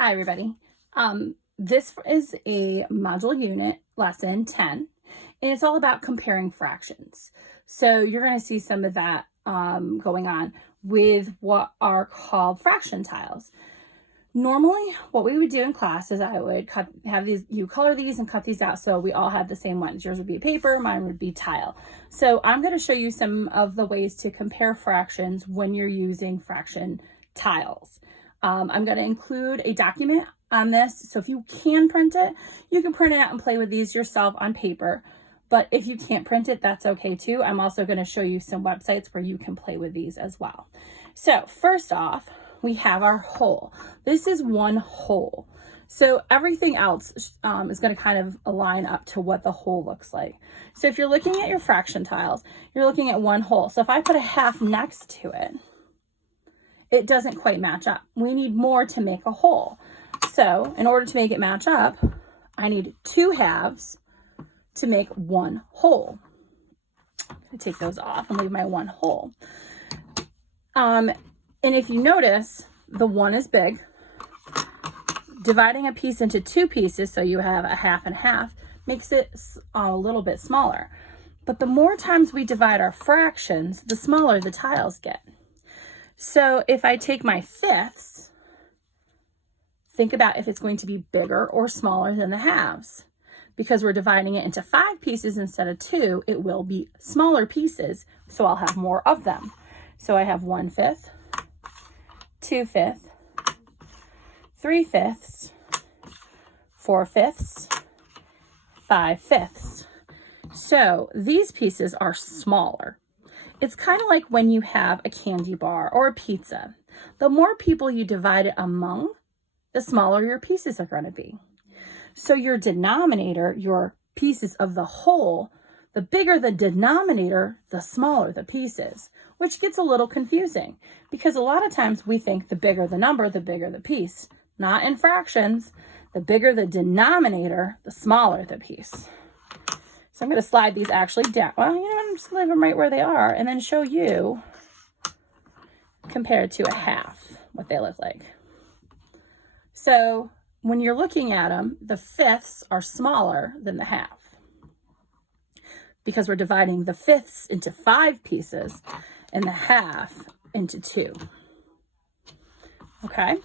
Hi, everybody. This is a module unit lesson 10, and it's all about comparing fractions. So you're going to see some of that going on with what are called fraction tiles. Normally, what we would do in class is I would you color these and cut these out so we all have the same ones. Yours would be paper, mine would be tile. So I'm going to show you some of the ways to compare fractions when you're using fraction tiles. I'm going to include a document on this, so if you can print it, you can print it out and play with these yourself on paper. But if you can't print it, that's okay too. I'm also going to show you some websites where you can play with these as well. So first off, we have our whole. This is one whole. So everything else is going to kind of align up to what the whole looks like. So if you're looking at your fraction tiles, you're looking at one whole. So if I put a half next to it, it doesn't quite match up. We need more to make a whole. So in order to make it match up, I need two halves to make one whole. I'm going to take those off and leave my one whole. And if you notice, the one is big. Dividing a piece into two pieces, so you have a half and half, makes it a little bit smaller. But the more times we divide our fractions, the smaller the tiles get. So if I take my fifths, think about if it's going to be bigger or smaller than the halves. Because we're dividing it into 5 pieces instead of 2, it will be smaller pieces, so I'll have more of them. So I have 1/5, 2/5, 3/5, 4/5, 5/5. So these pieces are smaller. It's kind of like when you have a candy bar or a pizza. The more people you divide it among, the smaller your pieces are going to be. So your denominator, your pieces of the whole, the bigger the denominator, the smaller the pieces, which gets a little confusing because a lot of times we think the bigger the number, the bigger the piece. Not in fractions. The bigger the denominator, the smaller the piece. So I'm going to slide these actually down. Well, you know, I'm just going to leave them right where they are and then show you compared to a half, what they look like. So when you're looking at them, the fifths are smaller than the half because we're dividing the fifths into 5 pieces and the half into 2. Okay?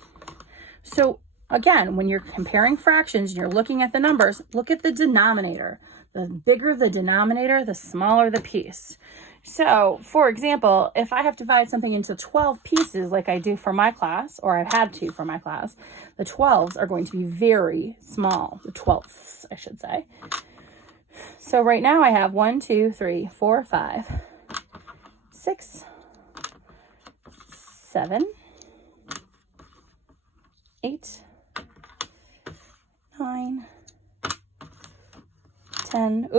So again, when you're comparing fractions and you're looking at the numbers, look at the denominator. The bigger the denominator, the smaller the piece. So, for example, if I have to divide something into 12 pieces like I do for my class, or I've had to for my class, the 12s are going to be very small. The 12ths, I should say. So right now I have 1, 2, 3, 4, 5, 6, 7, 8, 9, 10,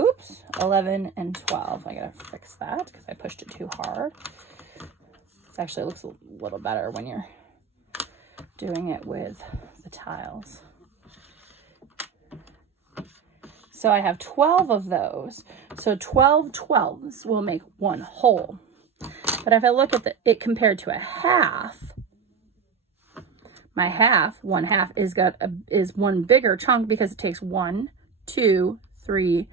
11, and 12. I gotta fix that because I pushed it too hard. It actually looks a little better when you're doing it with the tiles. So I have 12 of those. So 12 12s will make one whole. But if I look at it compared to a half, my half, 1/2 is one bigger chunk because it takes 1, 2, 3,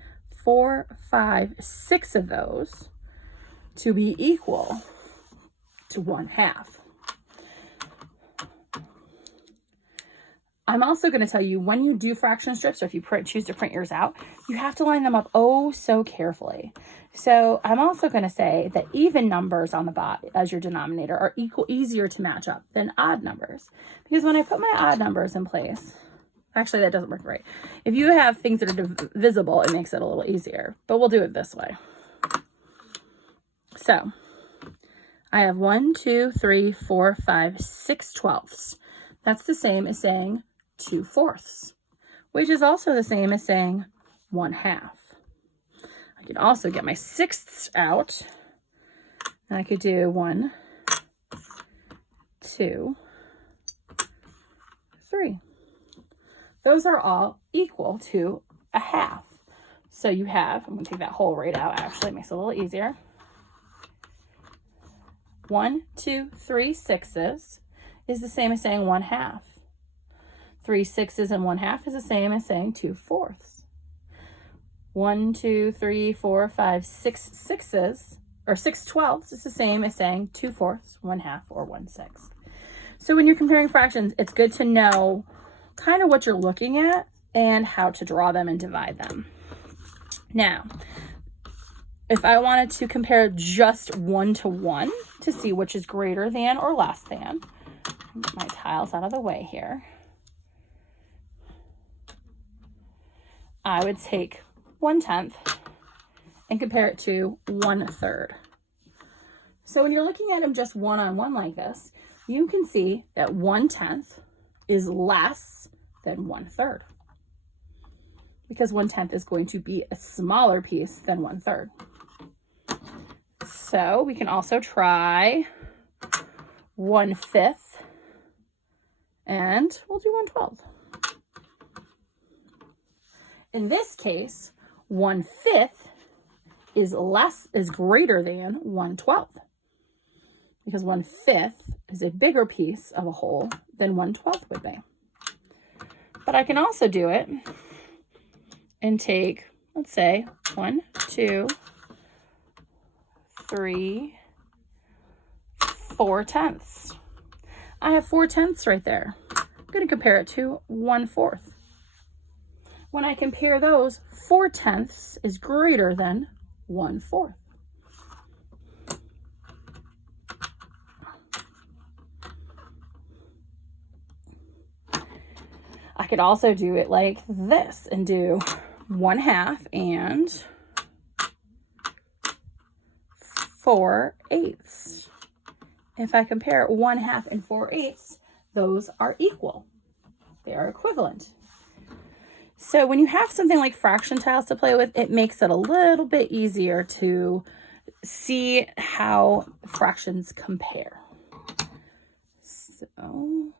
4, 5, 6 of those to be equal to 1/2. I'm also going to tell you when you do fraction strips, or if you choose to print yours out, you have to line them up oh so carefully. So I'm also going to say that even numbers on the bottom as your denominator are easier to match up than odd numbers. Because when I put my odd numbers in place, actually, that doesn't work right. If you have things that are divisible, it makes it a little easier. But we'll do it this way. So I have 1, 2, 3, 4, 5, 6 12ths. That's the same as saying 2 4ths, which is also the same as saying 1/2. I can also get my sixths out. And I could do 1, 2, 3. Those are all equal to a half. So you have, I'm going to take that whole right out, actually, it makes it a little easier. 1, 2, 3 sixths is the same as saying 1/2. 3/6 and 1/2 is the same as saying 2/4. 1, 2, 3, 4, 5, 6 sixes, or 6/12 is the same as saying 2/4, 1/2, or 1/6. So when you're comparing fractions, it's good to know kind of what you're looking at and how to draw them and divide them. Now, if I wanted to compare just 1 to 1 to see which is greater than or less than, get my tiles out of the way here, I would take 1/10 and compare it to 1/3. So when you're looking at them just one-on-one like this, you can see that 1/10 is less than 1/3, because 1/10 is going to be a smaller piece than 1/3. So we can also try 1/5, and we'll do 1/12. In this case, 1/5 is greater than 1/12, because 1/5 is a bigger piece of a whole than 1/12 would be. But I can also do it and take, let's say, 1, 2, 3, 4/10. I have 4/10 right there. I'm going to compare it to 1/4. When I compare those, 4/10 is greater than 1/4. I could also do it like this and do 1/2 and 4/8. If I compare 1/2 and 4/8, those are equal. They are equivalent. So when you have something like fraction tiles to play with, it makes it a little bit easier to see how fractions compare. So